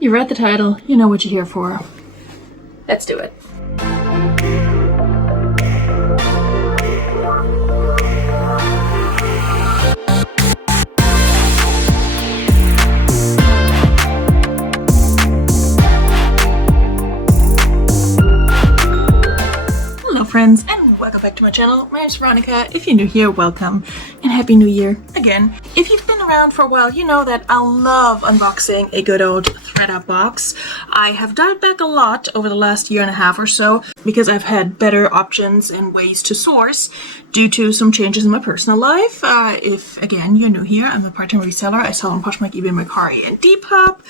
You read the title, you know what you're here for. Let's do it. Hello friends, and welcome back to my channel. My name's Veronika. If you're new here, welcome, and Happy New Year again. If you've been around for a while, you know that I love unboxing a good old THREDUP box. I have dialed back a lot over the last year and a half or so because I've had better options and ways to source due to some changes in my personal life. If, again, you're new here, I'm a part-time reseller. I sell on Poshmark, eBay, Mercari, and Depop,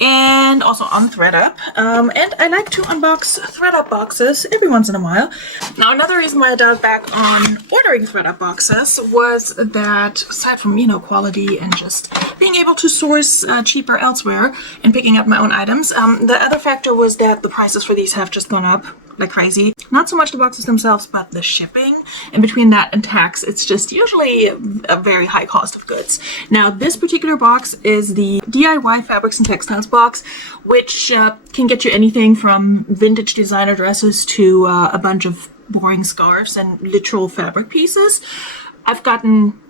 and also on THREDUP. And I like to unbox THREDUP boxes every once in a while. Now, another reason why I dialed back on ordering THREDUP boxes was that, aside from, quality and just being able to source cheaper elsewhere and picking up my own items, the other factor was that the prices for these have just gone up like crazy. Not so much the boxes themselves, but the shipping. And between that and tax, it's just usually a very high cost of goods. Now, this particular box is the DIY Fabrics and Textiles box, which can get you anything from vintage designer dresses to a bunch of boring scarves and literal fabric pieces. I've gotten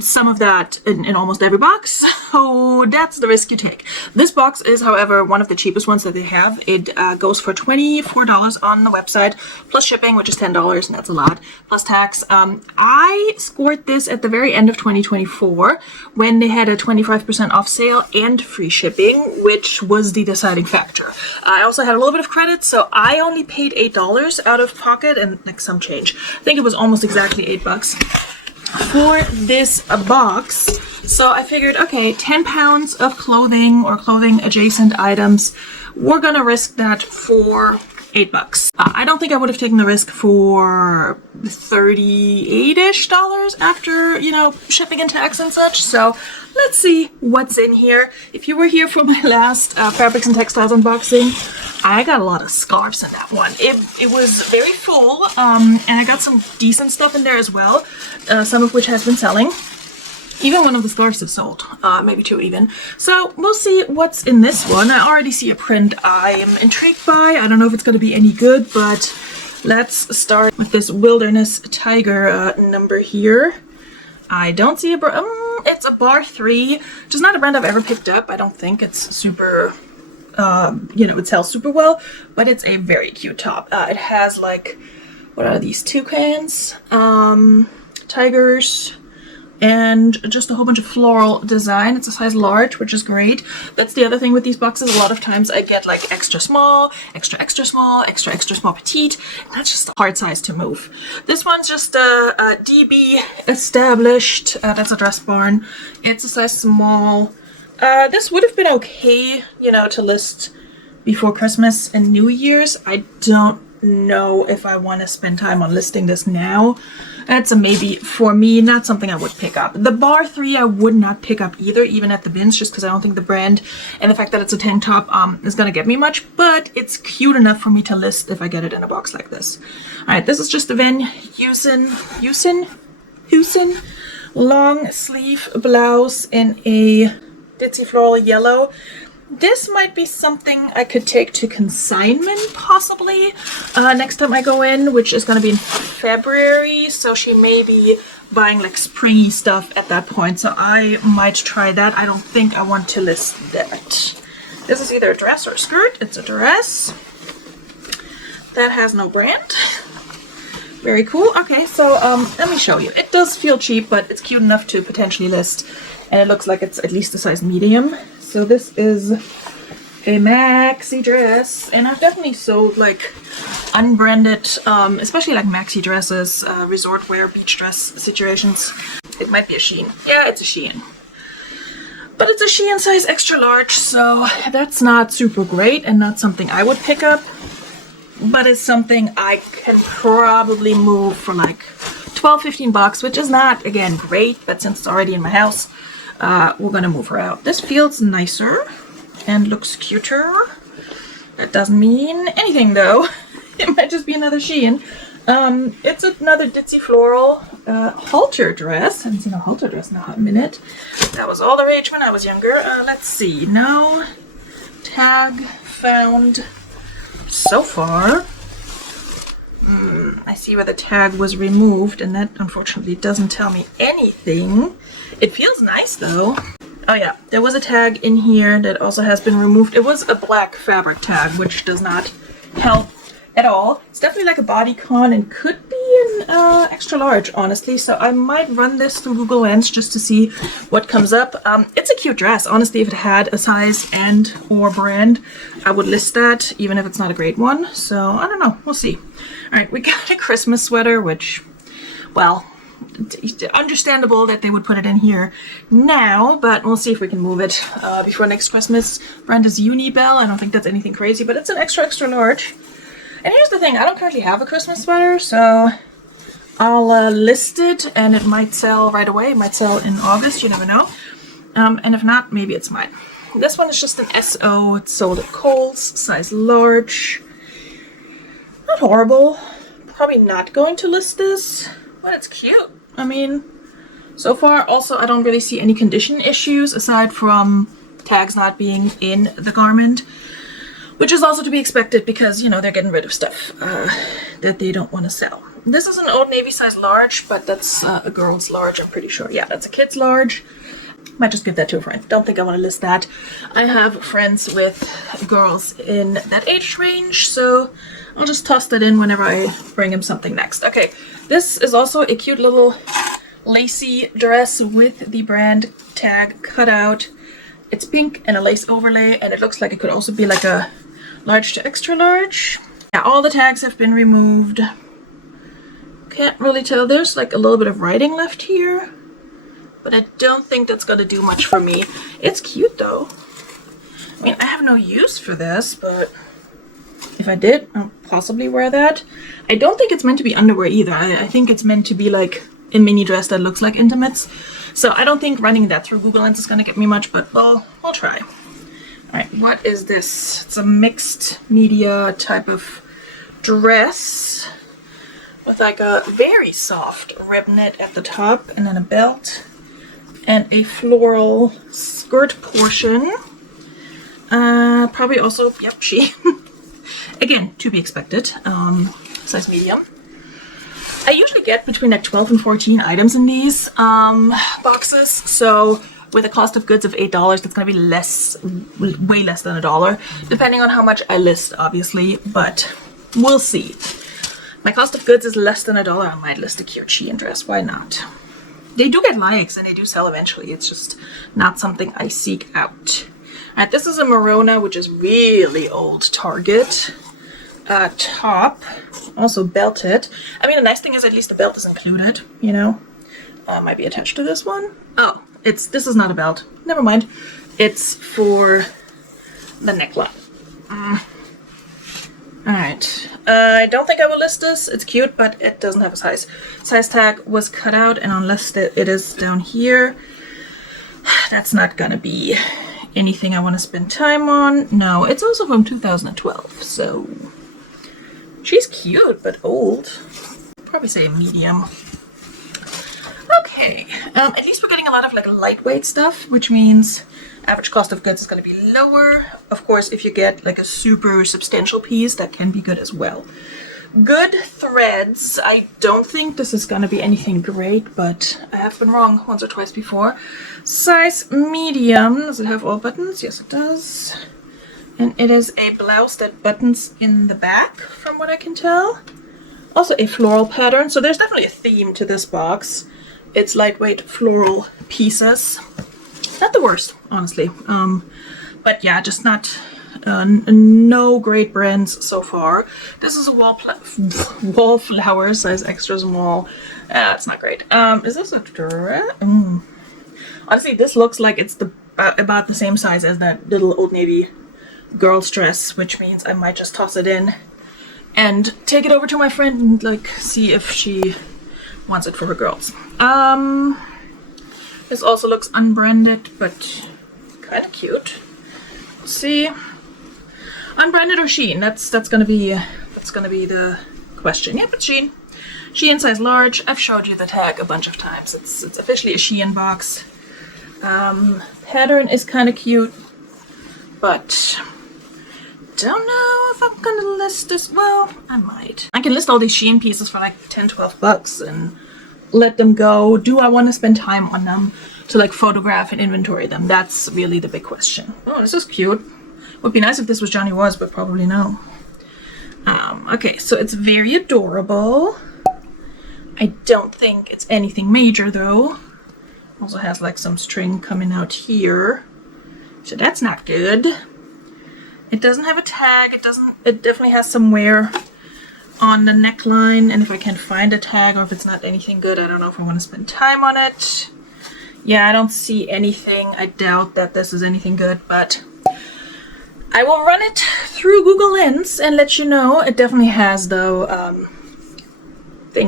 some of that in almost every box, so that's the risk you take. This box is, however, one of the cheapest ones that they have. It goes for $24 on the website, plus shipping, which is $10, and that's a lot, plus tax. I scored this at the very end of 2024 when they had a 25% off sale and free shipping, which was the deciding factor. I also had a little bit of credit, so I only paid $8 out of pocket and like some change. I think it was almost exactly $8 for this box. So I figured, okay, 10 pounds of clothing or clothing adjacent items, we're gonna risk that for $8. I don't think I would have taken the risk for $38-ish after, shipping and tax and such. So let's see what's in here. If you were here for my last Fabrics and Textiles unboxing, I got a lot of scarves in that one. It was very full, and I got some decent stuff in there as well, some of which has been selling. Even one of the scarves is sold, maybe two even. So we'll see what's in this one. I already see a print I am intrigued by. I don't know if it's going to be any good, but let's start with this Wilderness Tiger number here. I don't see it's a bar 3, which is not a brand I've ever picked up. I don't think it's super, it sells super well, but it's a very cute top. It has like, what are these, toucans, tigers, and just a whole bunch of floral design. It's a size large, which is great. That's the other thing with these boxes. A lot of times I get like extra small, extra small, extra small petite. That's just a hard size to move. This one's just a DB established. That's a dress barn. It's a size small. This would have been okay, to list before Christmas and New Year's. I don't know if I want to spend time on listing this now. That's a maybe for me, not something I would pick up. The bar 3 I would not pick up either, even at the bins, just because I don't think the brand and the fact that it's a tank top is gonna get me much, but it's cute enough for me to list if I get it in a box like this. All right, this is just the Van Heusen long sleeve blouse in a ditzy floral yellow. This might be something I could take to consignment, possibly, next time I go in, which is going to be in February, so she may be buying, like, springy stuff at that point, so I might try that. I don't think I want to list that. This is either a dress or a skirt. It's a dress. That has no brand. Very cool. Okay, so let me show you. It does feel cheap, but it's cute enough to potentially list, and it looks like it's at least a size medium. So this is a maxi dress, and I've definitely sold like unbranded, especially like maxi dresses, resort wear, beach dress situations. It might be a Shein. Yeah, it's a Shein. But it's a Shein size extra large, so that's not super great and not something I would pick up. But it's something I can probably move for like $12-15, which is not, again, great, but since it's already in my house, we're gonna move her out. This feels nicer and looks cuter. That doesn't mean anything though. It might just be another Shein. It's another ditzy floral halter dress. I haven't seen a halter dress in a hot minute. That was all the rage when I was younger. Let's see. No tag found so far. I see where the tag was removed, and that unfortunately doesn't tell me anything. It feels nice though. Oh yeah, there was a tag in here that also has been removed. It was a black fabric tag, which does not help at all. It's definitely like a bodycon and could be an extra large, honestly. So I might run this through Google Lens just to see what comes up. It's a cute dress. Honestly, if it had a size and or brand, I would list that, even if it's not a great one. So I don't know. We'll see. All right, we got a Christmas sweater, which, well, understandable that they would put it in here now, but we'll see if we can move it before next Christmas. Brand is Unibel. I don't think that's anything crazy, but it's an extra large. And here's the thing, I don't currently have a Christmas sweater, so I'll list it and it might sell right away. It might sell in August, you never know. And if not, maybe it's mine. This one is just an SO. It's sold at Kohl's, size large. Not horrible. Probably not going to list this, but it's cute. I mean, so far also I don't really see any condition issues aside from tags not being in the garment. Which is also to be expected because, you know, they're getting rid of stuff that they don't want to sell. This is an Old Navy size large, but that's a girl's large, I'm pretty sure. Yeah, that's a kid's large. Might just give that to a friend. Don't think I want to list that. I have friends with girls in that age range, so I'll just toss that in whenever I bring him something next. Okay, this is also a cute little lacy dress with the brand tag cut out. It's pink and a lace overlay, and it looks like it could also be like a large to extra large. Yeah, all the tags have been removed. Can't really tell. There's like a little bit of writing left here, but I don't think that's gonna do much for me. It's cute though. I mean, I have no use for this, but if I did, I'll possibly wear that. I don't think it's meant to be underwear either. I think it's meant to be like a mini dress that looks like intimates. So I don't think running that through Google Lens is gonna get me much, but we'll try. All right, what is this? It's a mixed media type of dress with like a very soft ribnet at the top and then a belt and a floral skirt portion. Probably also, yep, she. Again, to be expected, size medium. I usually get between like 12 and 14 items in these boxes, so with a cost of goods of $8, that's going to be less, way less than $1, depending on how much I list, obviously, but we'll see. My cost of goods is less than $1. I might list a cute Shein dress. Why not? They do get likes and they do sell eventually. It's just not something I seek out. All right, this is a Verona, which is really old Target. Top, also belted. I mean, the nice thing is at least the belt is included, you know. Might be attached to this one. Oh, this is not a belt. Never mind. It's for the neckline. Alright. I don't think I will list this. It's cute, but it doesn't have a size. Size tag was cut out, and unless it is down here, that's not gonna be anything I want to spend time on. No, it's also from 2012, so she's cute, but old. Probably say medium. Okay, at least we're getting a lot of like lightweight stuff, which means average cost of goods is going to be lower. Of course, if you get like a super substantial piece, that can be good as well. Good threads. I don't think this is going to be anything great, but I have been wrong once or twice before. Size medium. Does it have all buttons? Yes, it does. And it is a blouse that buttons in the back, from what I can tell. Also a floral pattern, so there's definitely a theme to this box. It's lightweight floral pieces. Not the worst, honestly. But yeah, just not no great brands so far. This is a wallflower size extra small. It's not great. Is this a dress? Honestly, this looks like it's about the same size as that little Old Navy girl's dress, which means I might just toss it in and take it over to my friend and like see if she wants it for her girls. This also looks unbranded, but kind of cute. Let's see, unbranded or Shein? That's gonna be the question. Yep, it's Shein. Shein size large. I've showed you the tag a bunch of times. It's officially a Shein box. Pattern is kind of cute, but don't know if I'm gonna list this. Well, I might. I can list all these Shein pieces for like 10, 12 bucks and let them go. Do I want to spend time on them to like photograph and inventory them? That's really the big question. Oh, this is cute. Would be nice if this was Johnny Was, but probably no. Okay, so it's very adorable. I don't think it's anything major though. Also has like some string coming out here. So that's not good. It doesn't have a tag. It definitely has some wear on the neckline. And if I can't find a tag or if it's not anything good, I don't know if I want to spend time on it. Yeah, I don't see anything. I doubt that this is anything good, but I will run it through Google Lens and let you know. It definitely has though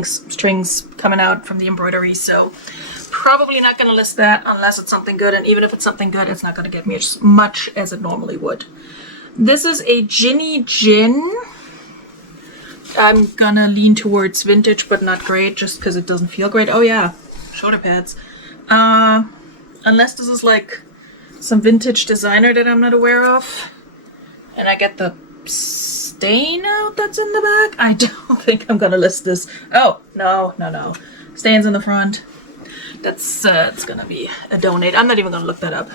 strings coming out from the embroidery, so probably not going to list that unless it's something good, and even if it's something good, it's not going to get me as much as it normally would. This is a Ginny Gin. I'm gonna lean towards vintage, but not great, just because it doesn't feel great. Oh yeah, shoulder pads. Unless this is like some vintage designer that I'm not aware of, and I get the stain out that's in the back, I don't think I'm gonna list this. Oh, no. Stains in the front. That's it's gonna be a donate. I'm not even gonna look that up.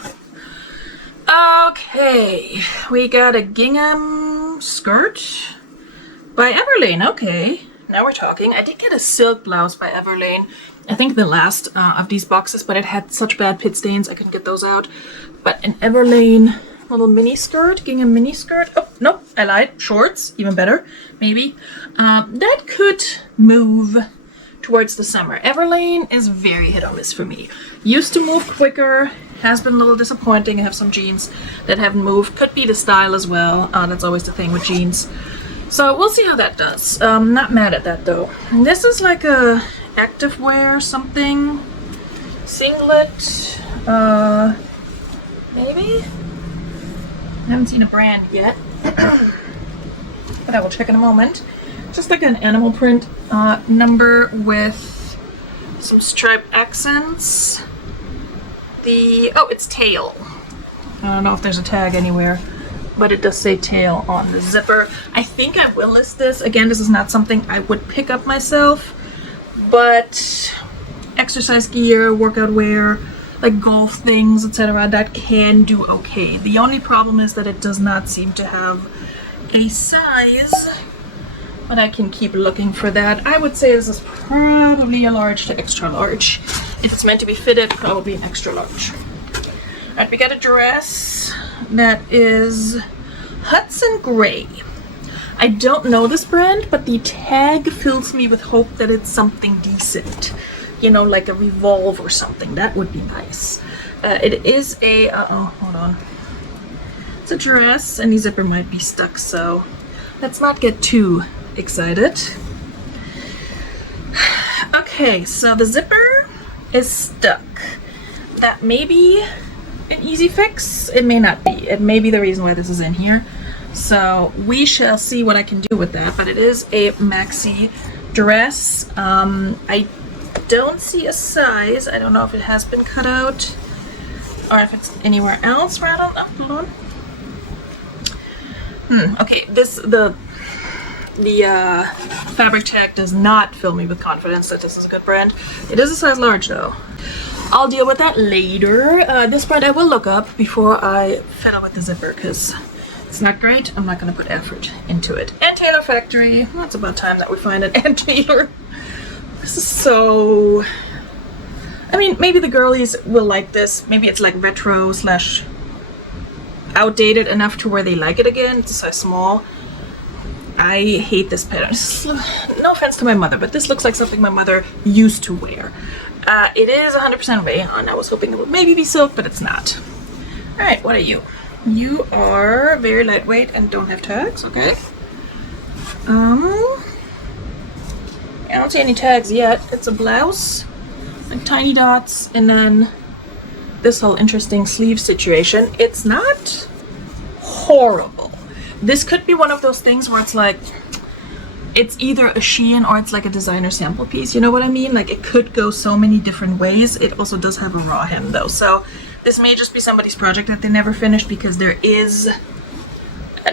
Okay, we got a gingham skirt by Everlane. Okay, now we're talking. I did get a silk blouse by Everlane. I think the last of these boxes, but it had such bad pit stains I couldn't get those out. But an Everlane little mini skirt, gingham mini skirt. Oh, nope, I lied. Shorts, even better, maybe. That could move towards the summer. Everlane is very hit or miss for me. Used to move quicker, has been a little disappointing. I have some jeans that haven't moved. Could be the style as well. That's always the thing with jeans. So we'll see how that does. Not mad at that though. This is like a activewear something. Singlet, maybe? I haven't seen a brand yet, but I will check in a moment. Just like an animal print number with some striped accents. Oh, it's tail. I don't know if there's a tag anywhere, but it does say tail on the zipper. I think I will list this. Again, this is not something I would pick up myself, but exercise gear, workout wear, like golf things, etc., that can do okay. The only problem is that it does not seem to have a size, but I can keep looking for that. I would say this is probably a large to extra large. If it's meant to be fitted, probably an extra large. Alright, we got a dress that is Hudson Gray. I don't know this brand, but the tag fills me with hope that it's something decent. You know, like a Revolve or something. That would be nice. It is a, hold on. It's a dress, and the zipper might be stuck, so let's not get too excited. Okay, so the zipper is stuck. That may be an easy fix. It may not be. It may be the reason why this is in here. So we shall see what I can do with that, but it is a maxi dress. I don't see a size. I don't know if it has been cut out or if it's anywhere else. Right on. Oh, hold on. Okay, the fabric tag does not fill me with confidence that this is a good brand. It is a size large though. I'll deal with that later. This brand I will look up before I fiddle with the zipper because it's not great. I'm not going to put effort into it. Ann Taylor Factory. Well, it's about time that we find an Ann Taylor. This is so... I mean, maybe the girlies will like this. Maybe it's like retro slash outdated enough to where they like it again. It's a size small. I hate this pattern. No offense to my mother, but this looks like something my mother used to wear. It is 100% rayon. I was hoping it would maybe be silk, but it's not. Alright, what are you? You are very lightweight and don't have tags. Okay. I don't see any tags yet. It's a blouse, like tiny dots, and then this whole interesting sleeve situation. It's not horrible. This could be one of those things where it's like, it's either a Shein or it's like a designer sample piece. You know what I mean? Like it could go so many different ways. It also does have a raw hem though. So this may just be somebody's project that they never finished because there is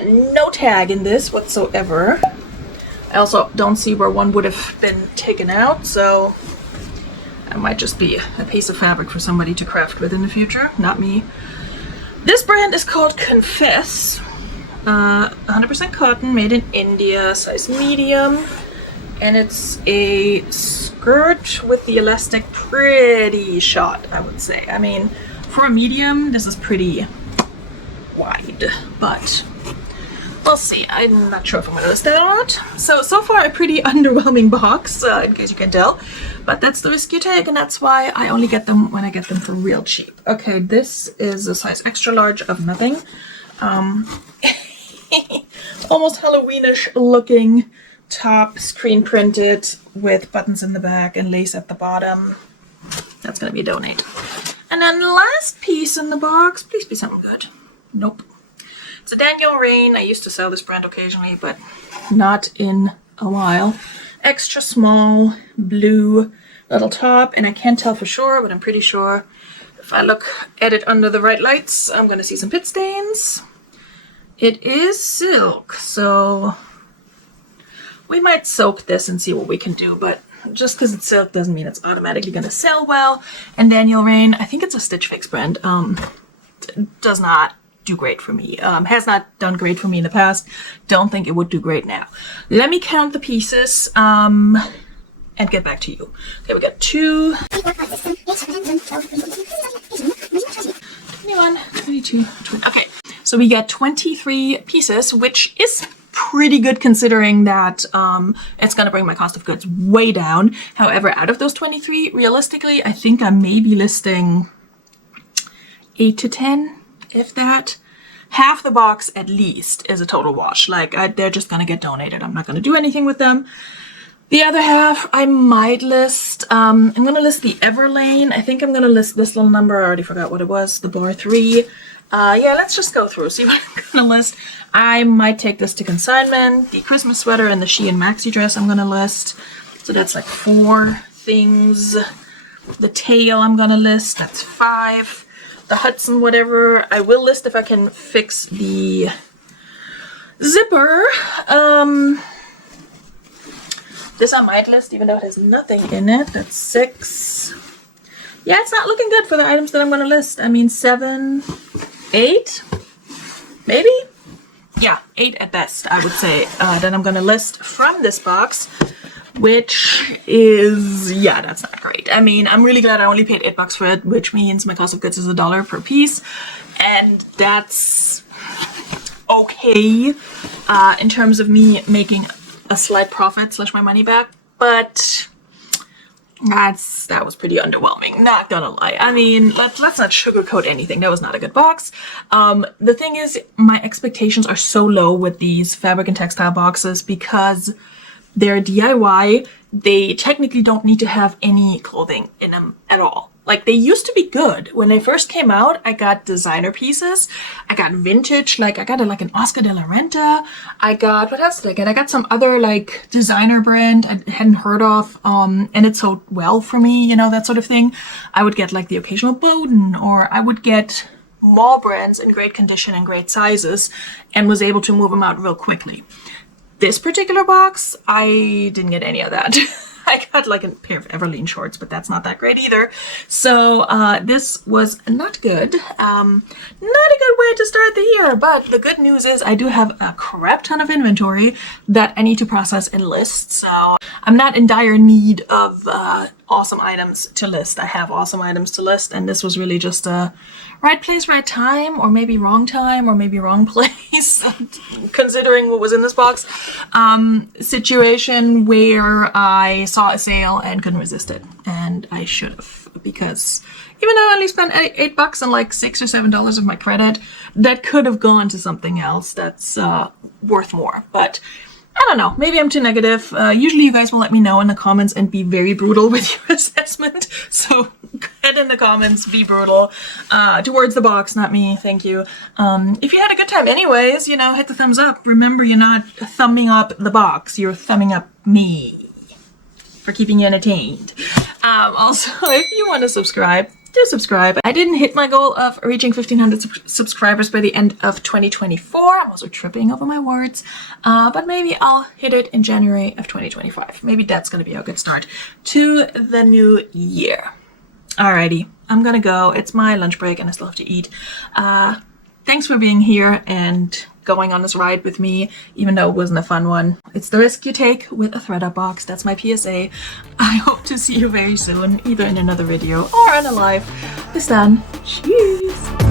No tag in this whatsoever. I also don't see where one would have been taken out, so it might just be a piece of fabric for somebody to craft with in the future, not me. This brand is called Confess. 100% cotton, made in India, size medium. And it's a skirt with the elastic pretty short, I would say. I mean, for a medium, this is pretty wide, but we'll see. I'm not sure if I'm going to list that or not. So far a pretty underwhelming box, in case you can tell. But that's the risk you take, and that's why I only get them when I get them for real cheap. Okay, this is a size extra large of nothing. Almost Halloweenish looking top, screen printed with buttons in the back and lace at the bottom. That's going to be a donate. And then the last piece in the box, please be something good. Nope. It's a Daniel Rain. I used to sell this brand occasionally, but not in a while. Extra small blue little top, and I can't tell for sure, but I'm pretty sure if I look at it under the right lights, I'm going to see some pit stains. It is silk, so we might soak this and see what we can do, but just because it's silk doesn't mean it's automatically going to sell well. And Daniel Rain, I think it's a Stitch Fix brand, does not do great for me. Has not done great for me in the past. Don't think it would do great now. Let me count the pieces and get back to you. Okay, we got 2, 21, 22, 20. Okay, so we get 23 pieces, which is pretty good considering that it's going to bring my cost of goods way down. However, out of those 23, realistically, I think I may be listing 8 to 10, if that. Half the box at least is a total wash. Like, they're just going to get donated. I'm not going to do anything with them. The other half, I might list, I'm going to list the Everlane. I think I'm going to list this little number. I already forgot what it was, the bar 3. Yeah, let's just go through, see what I'm going to list. I might take this to consignment. The Christmas sweater and the Shein maxi dress I'm going to list. So that's like 4 things. The tail I'm going to list. That's 5. The Hudson whatever. I will list if I can fix the zipper. This I might list even though it has nothing in it. That's 6. Yeah, it's not looking good for the items that I'm going to list. I mean 7, 8, maybe? Yeah, 8 at best, I would say. That I'm going to list from this box, which is, yeah, that's not great. I mean, I'm really glad I only paid $8 for it, which means my cost of goods is $1 per piece. And that's okay in terms of me making a slight profit / my money back, but that was pretty underwhelming, not gonna lie. I mean, let's not sugarcoat anything. That was not a good box. The thing is, my expectations are so low with these fabric and textile boxes because they're DIY. They technically don't need to have any clothing in them at all. Like, they used to be good. When they first came out, I got designer pieces. I got vintage, like I got like an Oscar de la Renta. I got, what else did I get? I got some other like designer brand I hadn't heard of. And it sold well for me, you know, that sort of thing. I would get like the occasional Bowden, or I would get mall brands in great condition and great sizes and was able to move them out real quickly. This particular box, I didn't get any of that. I got like a pair of Everlane shorts, but that's not that great either. So this was not good. Not a good way to start the year, but the good news is I do have a crap ton of inventory that I need to process and list. So I'm not in dire need of awesome items to list. I have awesome items to list, and this was really just a right place, right time, or maybe wrong time, or maybe wrong place, considering what was in this box. Situation where I saw a sale and couldn't resist it, and I should have, because even though I only spent $8 and like $6 or $7 of my credit, that could have gone to something else that's worth more. But I don't know, maybe I'm too negative. Usually you guys will let me know in the comments and be very brutal with your assessment. So go ahead in the comments, be brutal towards the box, not me. Thank you. If you had a good time anyways, you know, hit the thumbs up. Remember, you're not thumbing up the box, you're thumbing up me for keeping you entertained. Also, if you want to subscribe, do subscribe. I didn't hit my goal of reaching 1,500 subscribers by the end of 2024. I'm also tripping over my words, but maybe I'll hit it in January of 2025. Maybe that's going to be a good start to the new year. Alrighty, I'm gonna go. It's my lunch break and I still have to eat. Thanks for being here and going on this ride with me, even though it wasn't a fun one. It's the risk you take with a THREDUP box. That's my PSA. I hope to see you very soon, either in another video or in a live. Bis dann. Tschüss.